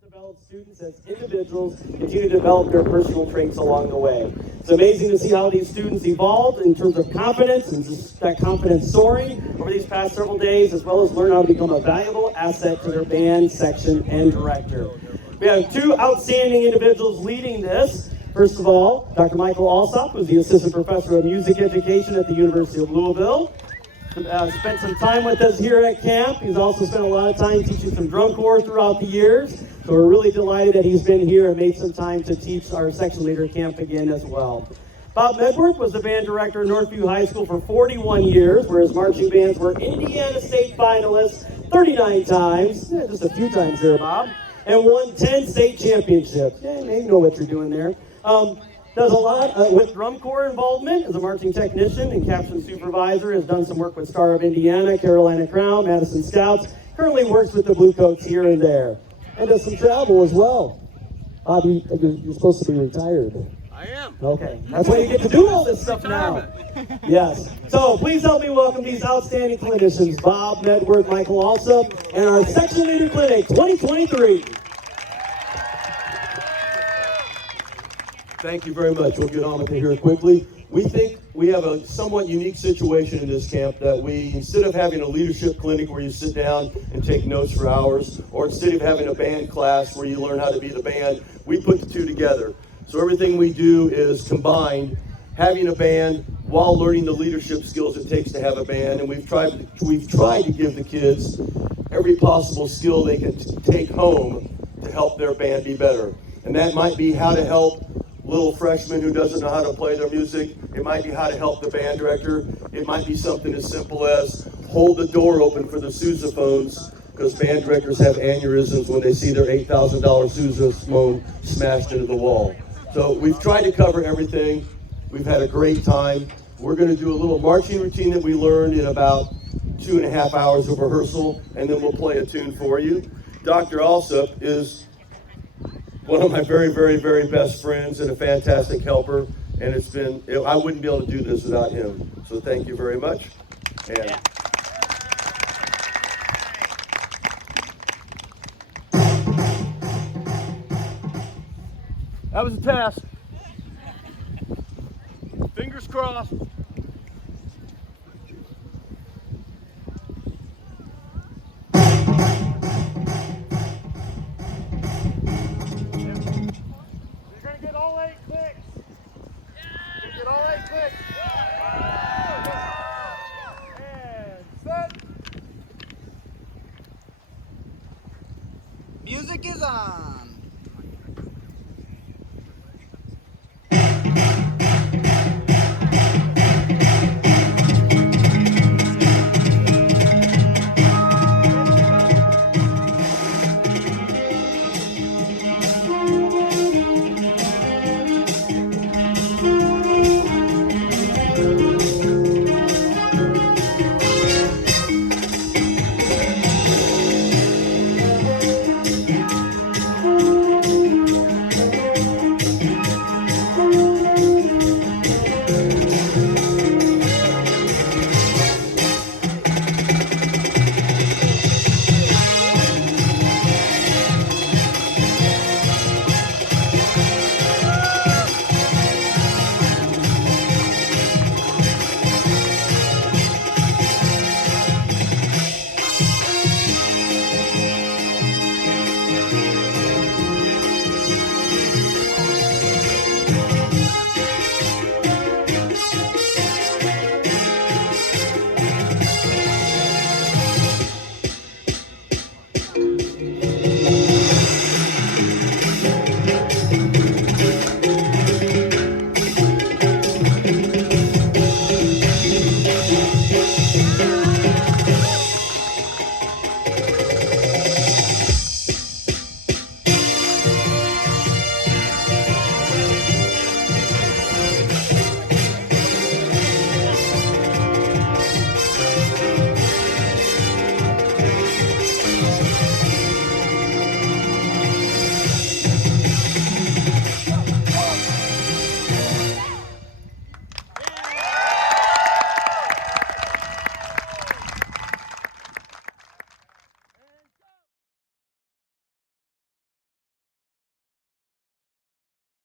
help develop students as individuals, continue to develop their personal traits along the way. It's amazing to see how these students evolved in terms of confidence and just that confidence soaring over these past several days, as well as learn how to become a valuable asset to their band, section, and director. We have two outstanding individuals leading this. First of all, Dr. Michael Alsop, who's the Assistant Professor of Music Education at the University of Louisville. Spent some time with us here at camp. He's also spent a lot of time teaching some drum corps throughout the years. So we're really delighted that he's been here and made some time to teach our section leader camp again as well. Bob Medworth was the band director at Northview High School for 41 years, where his marching bands were Indiana State finalists 39 times, just a few times there, Bob, and won 10 state championships. Yeah, you know what you're doing there. Does a lot with drum corps involvement as a marching technician and caption supervisor. Has done some work with Star of Indiana, Carolina Crown, Madison Scouts. Currently works with the Bluecoats here and there. And does some travel as well. Bob, you're supposed to be retired. I am. Okay, that's why you get to do all this stuff now. Yes. So please help me welcome these outstanding clinicians, Bob Medworth, Michael Alsop, and our Section Leader Clinic 2023. Thank you very much. We'll get on with it here quickly. We think we have a somewhat unique situation in this camp that we, instead of having a leadership clinic where you sit down and take notes for hours, or instead of having a band class where you learn how to be the band, we put the two together. So everything we do is combined, having a band while learning the leadership skills it takes to have a band. And we've tried to give the kids every possible skill they can take home to help their band be better. And that might be how to help little freshman who doesn't know how to play their music. It might be how to help the band director. It might be something as simple as hold the door open for the sousaphones, because band directors have aneurysms when they see their $8,000 sousaphone smashed into the wall. So we've tried to cover everything. We've had a great time. We're going to do a little marching routine that we learned in about 2.5 hours of rehearsal, and then we'll play a tune for you. Dr. Alsop is one of my very, very, very best friends and a fantastic helper. And I wouldn't be able to do this without him. So thank you very much. And yeah. That was a test. Fingers crossed. Music is on.